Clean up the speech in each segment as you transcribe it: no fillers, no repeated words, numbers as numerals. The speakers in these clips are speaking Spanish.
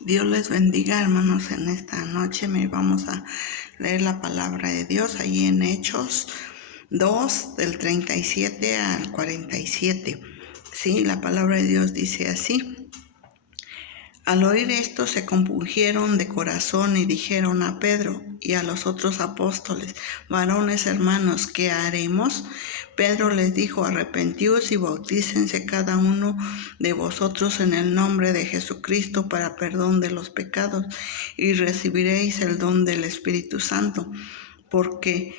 Dios les bendiga, hermanos. En esta noche vamos a leer la palabra de Dios ahí en Hechos 2, del 37 al 47. Sí, la palabra de Dios dice así: Al oír esto se compungieron de corazón y dijeron a Pedro y a los otros apóstoles: varones hermanos, ¿qué haremos? Pedro les dijo: arrepentíos y bautícense cada uno de vosotros en el nombre de Jesucristo para perdón de los pecados, y recibiréis el don del Espíritu Santo, porque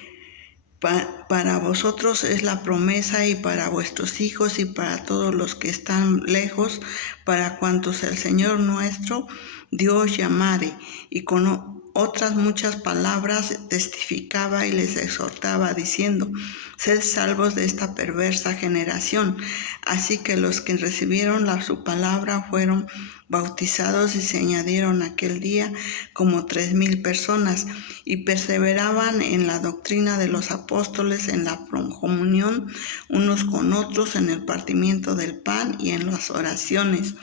para vosotros es la promesa, y para vuestros hijos y para todos los que están lejos, para cuantos el Señor nuestro Dios llamare. Y con otras muchas palabras testificaba y les exhortaba, diciendo: sed salvos de esta perversa generación. Así que los que recibieron su palabra fueron bautizados, y se añadieron aquel día como 3,000 personas, y perseveraban en la doctrina de los apóstoles, en la comunión unos con otros, en el partimiento del pan y en las oraciones.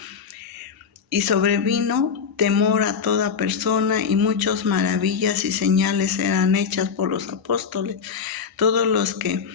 Y sobrevino temor a toda persona, y muchas maravillas y señales eran hechas por los apóstoles. Todos los que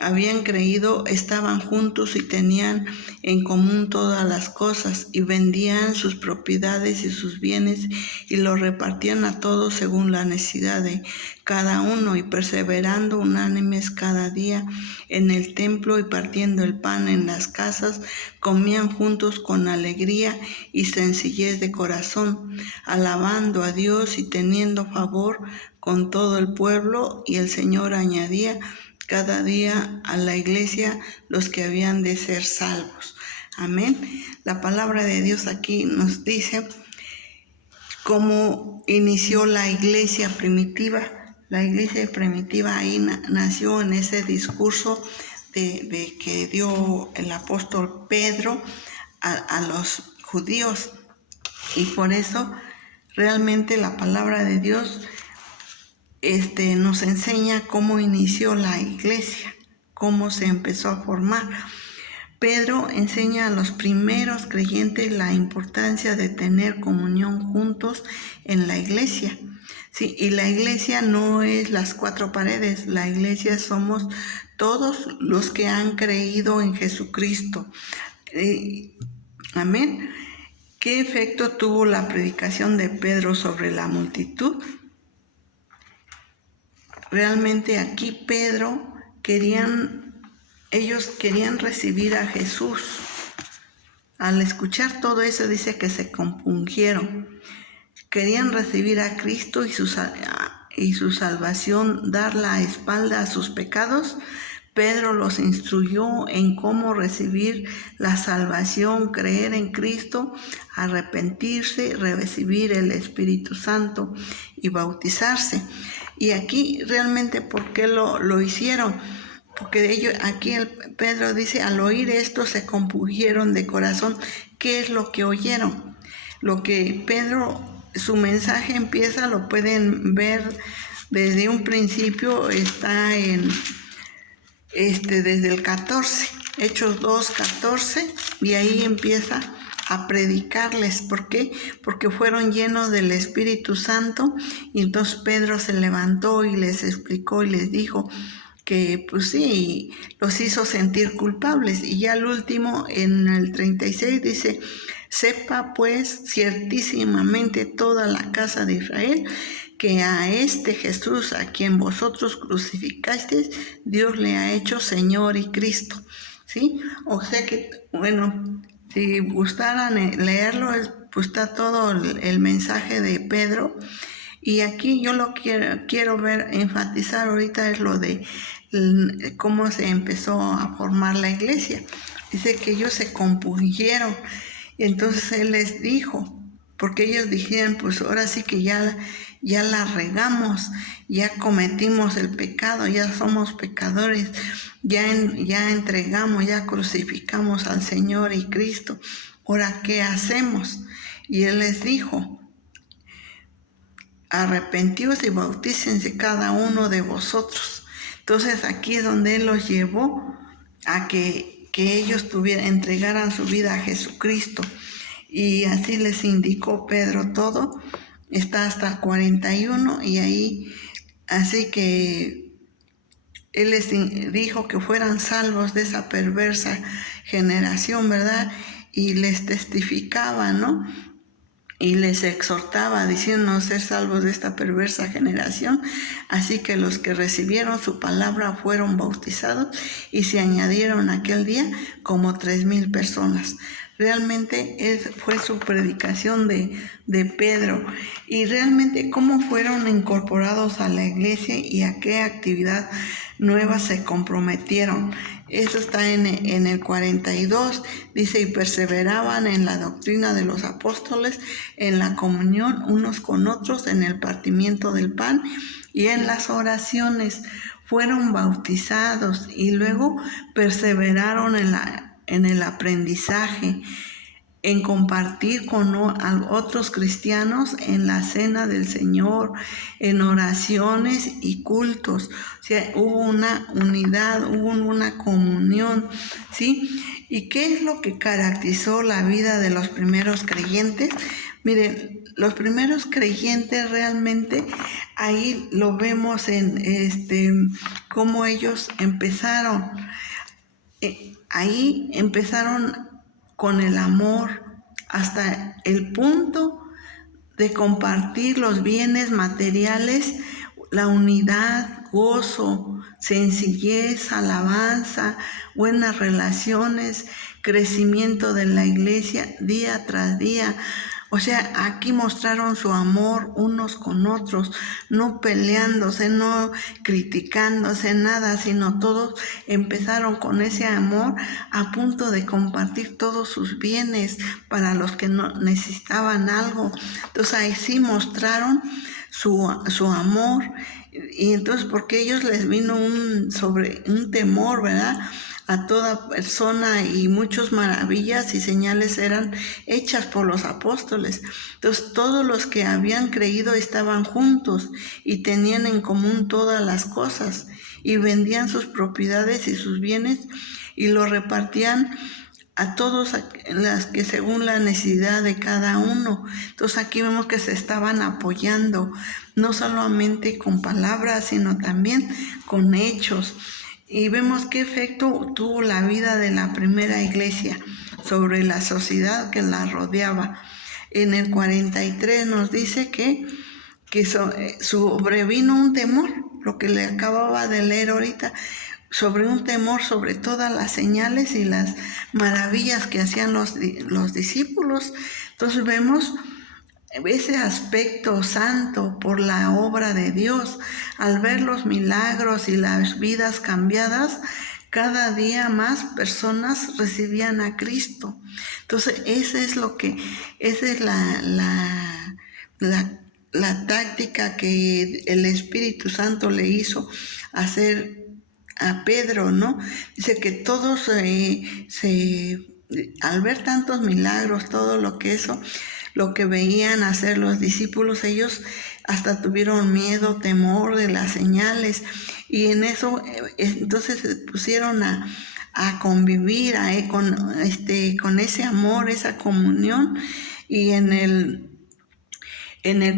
habían creído estaban juntos y tenían en común todas las cosas, y vendían sus propiedades y sus bienes y los repartían a todos según la necesidad de cada uno, y perseverando unánimes cada día en el templo y partiendo el pan en las casas, comían juntos con alegría y sencillez de corazón, alabando a Dios y teniendo favor con todo el pueblo. Y el Señor añadía cada día a la iglesia los que habían de ser salvos. Amén. La palabra de Dios aquí nos dice cómo inició la iglesia primitiva. La iglesia primitiva ahí nació en ese discurso de que dio el apóstol Pedro a los judíos. Y por eso realmente la palabra de Dios nos enseña cómo inició la iglesia, cómo se empezó a formar. Pedro enseña a los primeros creyentes la importancia de tener comunión juntos en la iglesia. Sí, y la iglesia no es las 4 paredes, la iglesia somos todos los que han creído en Jesucristo. Amén. ¿Qué efecto tuvo la predicación de Pedro sobre la multitud? Realmente aquí ellos querían recibir a Jesús. Al escuchar todo eso dice que se compungieron. Querían recibir a Cristo y su salvación, dar la espalda a sus pecados. Pedro los instruyó en cómo recibir la salvación, creer en Cristo, arrepentirse, recibir el Espíritu Santo y bautizarse. Y aquí realmente, ¿por qué lo hicieron? Porque aquí Pedro dice: al oír esto se compungieron de corazón. ¿Qué es lo que oyeron? Lo que Pedro, su mensaje empieza, lo pueden ver desde un principio, está desde el 14, Hechos 2, 14, y ahí empieza a predicarles. ¿Por qué? Porque fueron llenos del Espíritu Santo. Y entonces Pedro se levantó y les explicó y les dijo que pues sí, los hizo sentir culpables. Y ya al último, en el 36, dice: sepa pues ciertísimamente toda la casa de Israel que a este Jesús, a quien vosotros crucificasteis, Dios le ha hecho Señor y Cristo. ¿Sí? O sea que, bueno, si gustaran leerlo, pues está todo el mensaje de Pedro. Y aquí yo lo quiero ver, enfatizar ahorita, es lo de cómo se empezó a formar la iglesia. Dice que ellos se compungieron. Entonces él les dijo, porque ellos dijeron: pues ahora sí que ya la regamos, ya cometimos el pecado, ya somos pecadores, ya entregamos, ya crucificamos al Señor y Cristo. Ahora, ¿qué hacemos? Y él les dijo: arrepentíos y bautícense cada uno de vosotros. Entonces aquí es donde él los llevó a que ellos entregaran su vida a Jesucristo. y así les indicó Pedro todo. Está hasta 41 y ahí, así que él les dijo que fueran salvos de esa perversa generación, ¿verdad? Y les testificaba, ¿no? Y les exhortaba diciendo ser salvos de esta perversa generación. Así que los que recibieron su palabra fueron bautizados y se añadieron aquel día como 3,000 personas. Realmente fue su predicación de Pedro. Y realmente cómo fueron incorporados a la iglesia y a qué actividad nueva se comprometieron. Eso está en el 42, dice, y perseveraban en la doctrina de los apóstoles, en la comunión unos con otros, en el partimiento del pan y en las oraciones. Fueron bautizados y luego perseveraron en el aprendizaje, en compartir con otros cristianos en la cena del Señor, en oraciones y cultos. O sea, hubo una unidad, hubo una comunión, ¿sí? ¿Y qué es lo que caracterizó la vida de los primeros creyentes? Miren, los primeros creyentes realmente, ahí lo vemos en cómo ellos empezaron. Ahí empezaron con el amor hasta el punto de compartir los bienes materiales, la unidad, gozo, sencillez, alabanza, buenas relaciones, crecimiento de la iglesia día tras día. O sea, aquí mostraron su amor unos con otros, no peleándose, no criticándose, nada, sino todos empezaron con ese amor a punto de compartir todos sus bienes para los que no necesitaban algo. Entonces ahí sí mostraron su amor, y entonces porque ellos les vino un temor, ¿verdad?, a toda persona, y muchas maravillas y señales eran hechas por los apóstoles. Entonces todos los que habían creído estaban juntos y tenían en común todas las cosas, y vendían sus propiedades y sus bienes y los repartían a todos las que según la necesidad de cada uno. Entonces aquí vemos que se estaban apoyando, no solamente con palabras, sino también con hechos. Y vemos qué efecto tuvo la vida de la primera iglesia sobre la sociedad que la rodeaba. En el 43 nos dice que sobrevino un temor, lo que le acababa de leer ahorita, sobre un temor sobre todas las señales y las maravillas que hacían los discípulos. Entonces vemos ese aspecto santo por la obra de Dios. Al ver los milagros y las vidas cambiadas, cada día más personas recibían a Cristo. Entonces esa es la táctica que el Espíritu Santo le hizo hacer a Pedro, ¿no? Dice que todos al ver tantos milagros, todo lo que veían hacer los discípulos, ellos hasta tuvieron miedo, temor de las señales, y en eso entonces se pusieron a convivir con ese amor, esa comunión. Y en el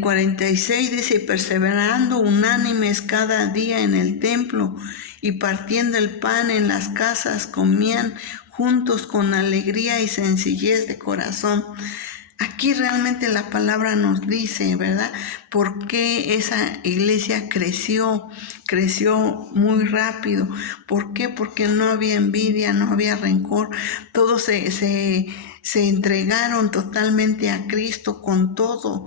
46 dice, perseverando unánimes cada día en el templo y partiendo el pan en las casas, comían juntos con alegría y sencillez de corazón. Aquí realmente la palabra nos dice, ¿verdad?, por qué esa iglesia creció muy rápido. ¿Por qué? Porque no había envidia, no había rencor. Todos se entregaron totalmente a Cristo con todo.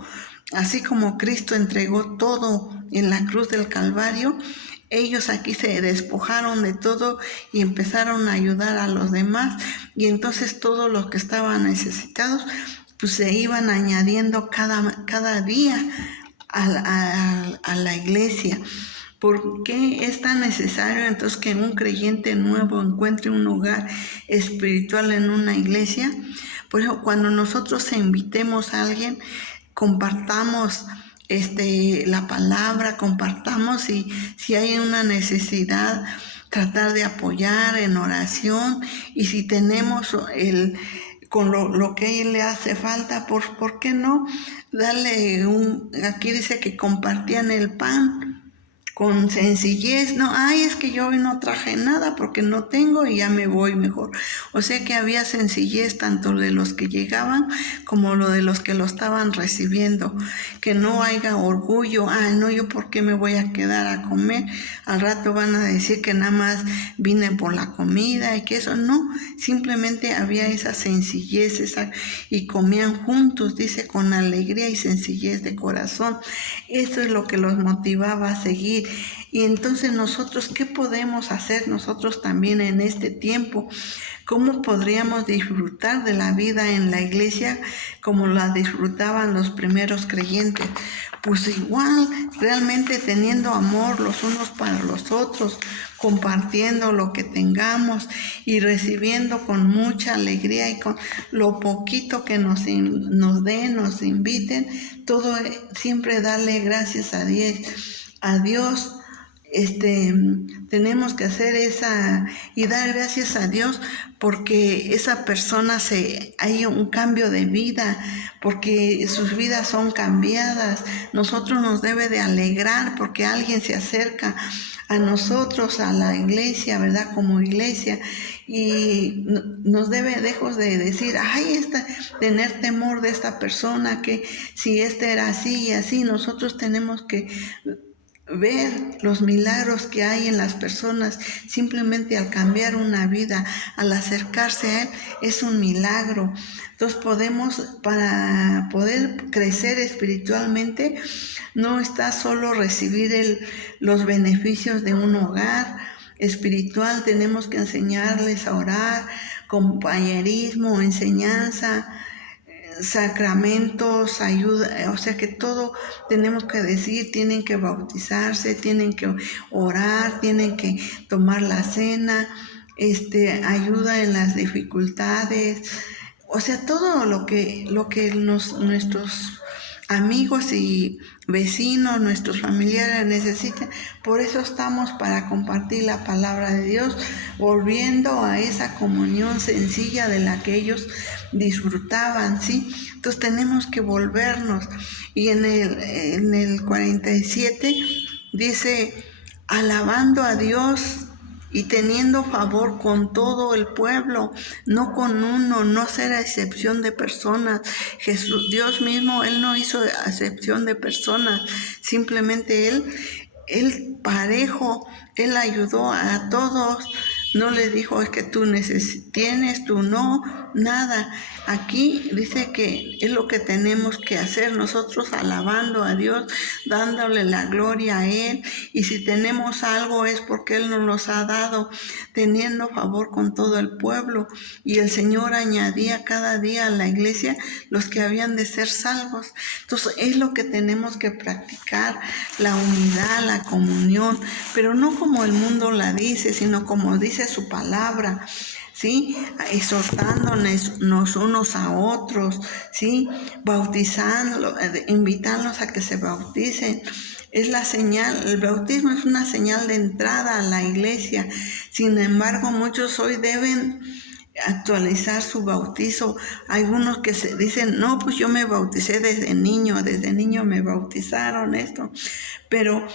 Así como Cristo entregó todo en la cruz del Calvario, ellos aquí se despojaron de todo y empezaron a ayudar a los demás. Y entonces todos los que estaban necesitados, pues se iban añadiendo cada día a la iglesia. ¿Por qué es tan necesario entonces que un creyente nuevo encuentre un hogar espiritual en una iglesia? Por eso cuando nosotros invitemos a alguien, compartamos la palabra, compartamos, y si hay una necesidad, tratar de apoyar en oración. Y si tenemos con lo que le hace falta, ¿por qué no darle aquí dice que compartían el pan con sencillez? No, ay, es que yo hoy no traje nada porque no tengo y ya me voy mejor. O sea que había sencillez tanto de los que llegaban como lo de los que lo estaban recibiendo. Que no haya orgullo, ay, no, yo por qué me voy a quedar a comer. Al rato van a decir que nada más vine por la comida y que eso. No, simplemente había esa sencillez y comían juntos, dice, con alegría y sencillez de corazón. Eso es lo que los motivaba a seguir. Y entonces nosotros, ¿qué podemos hacer nosotros también en este tiempo? ¿Cómo podríamos disfrutar de la vida en la iglesia como la disfrutaban los primeros creyentes? Pues igual, realmente teniendo amor los unos para los otros, compartiendo lo que tengamos y recibiendo con mucha alegría y con lo poquito que nos den, nos inviten, todo siempre darle gracias a Dios. Tenemos que hacer y dar gracias a Dios porque esa persona hay un cambio de vida, porque sus vidas son cambiadas. Nosotros nos debe de alegrar porque alguien se acerca a nosotros, a la iglesia, ¿verdad? Como iglesia, y nos debe lejos de decir, ay, tener temor de esta persona, que si era así y así. Nosotros tenemos que ver los milagros que hay en las personas simplemente al cambiar una vida, al acercarse a Él, es un milagro. Entonces para poder crecer espiritualmente, no está solo recibir los beneficios de un hogar espiritual, tenemos que enseñarles a orar, compañerismo, enseñanza, sacramentos, ayuda, o sea que todo tenemos que decir, tienen que bautizarse, tienen que orar, tienen que tomar la cena, ayuda en las dificultades, o sea, todo lo que nuestros amigos y vecinos, nuestros familiares necesitan. Por eso estamos para compartir la palabra de Dios, volviendo a esa comunión sencilla de la que ellos disfrutaban, ¿sí? Entonces tenemos que volvernos. Y en el 47 dice, alabando a Dios y teniendo favor con todo el pueblo, no con uno, no hacer excepción de personas. Dios mismo, Él no hizo excepción de personas, simplemente Él parejo, Él ayudó a todos. No le dijo, es que tú tienes, tú no, nada. Aquí dice que es lo que tenemos que hacer nosotros, alabando a Dios, dándole la gloria a Él. Y si tenemos algo es porque Él nos los ha dado, teniendo favor con todo el pueblo. Y el Señor añadía cada día a la iglesia los que habían de ser salvos. Entonces es lo que tenemos que practicar, la unidad, la comunión, pero no como el mundo la dice, sino como dice su palabra, ¿sí? Exhortándonos unos a otros, ¿sí? Bautizándolos, invitándolos a que se bauticen. Es la señal, el bautismo es una señal de entrada a la iglesia. Sin embargo, muchos hoy deben actualizar su bautizo. Hay unos que se dicen, no, pues yo me bauticé desde niño me bautizaron esto. Pero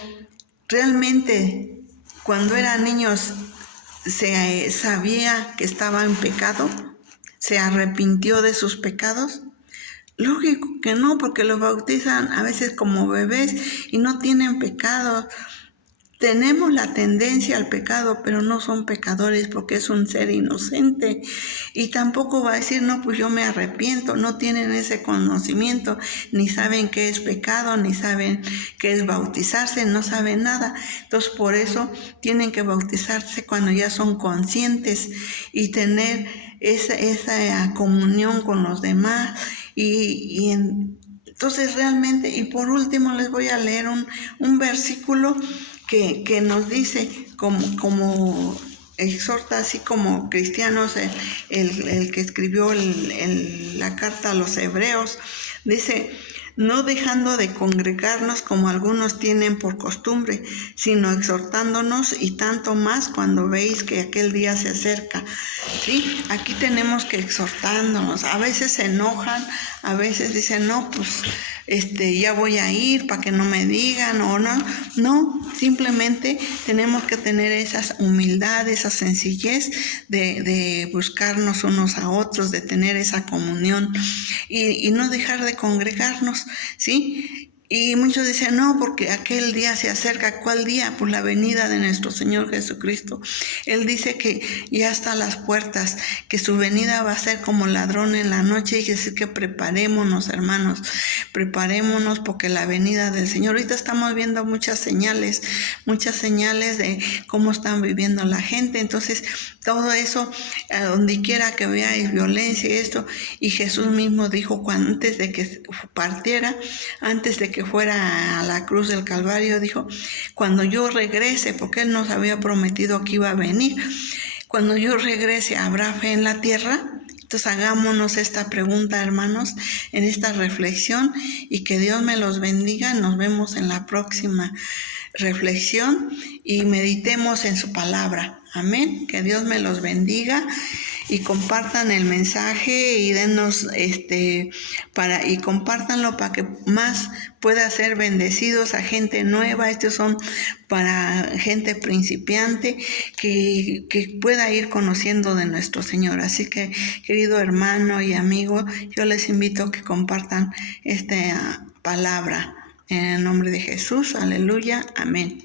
realmente, cuando eran niños, se sabía que estaba en pecado, se arrepintió de sus pecados. Lógico que no, porque los bautizan a veces como bebés y no tienen pecado. Tenemos la tendencia al pecado, pero no son pecadores porque es un ser inocente. Y tampoco va a decir, no, pues yo me arrepiento. No tienen ese conocimiento, ni saben qué es pecado, ni saben qué es bautizarse, no saben nada. Entonces, por eso tienen que bautizarse cuando ya son conscientes y tener esa comunión con los demás. Entonces, realmente, y por último les voy a leer un versículo que nos dice, como exhorta, así como cristianos, el que escribió la carta a los hebreos, dice, no dejando de congregarnos como algunos tienen por costumbre, sino exhortándonos, y tanto más cuando veis que aquel día se acerca. Sí, aquí tenemos que exhortándonos. A veces se enojan, a veces dicen, no, pues ya voy a ir para que no me digan, o no, simplemente tenemos que tener esa humildad, esa sencillez de buscarnos unos a otros, de tener esa comunión y no dejar de congregarnos, ¿sí? Y muchos dicen, no, porque aquel día se acerca. ¿Cuál día? Pues la venida de nuestro Señor Jesucristo. Él dice que ya está a las puertas, que su venida va a ser como ladrón en la noche, y así que preparémonos, hermanos, preparémonos, porque la venida del Señor, ahorita estamos viendo muchas señales de cómo están viviendo la gente. Entonces, todo eso, a donde quiera que veáis violencia y esto, y Jesús mismo dijo, antes de que partiera, antes de que fuera a la cruz del Calvario, dijo, cuando yo regrese, porque Él nos había prometido que iba a venir, cuando yo regrese, ¿habrá fe en la tierra? Entonces hagámonos esta pregunta, hermanos, en esta reflexión, y que Dios me los bendiga. Nos vemos en la próxima reflexión y meditemos en su palabra. Amén. Que Dios me los bendiga, y compartan el mensaje y denos y compártanlo para que más pueda ser bendecidos a gente nueva. Estos son para gente principiante que pueda ir conociendo de nuestro Señor. Así que, querido hermano y amigo, yo les invito a que compartan esta palabra en el nombre de Jesús. Aleluya. Amén.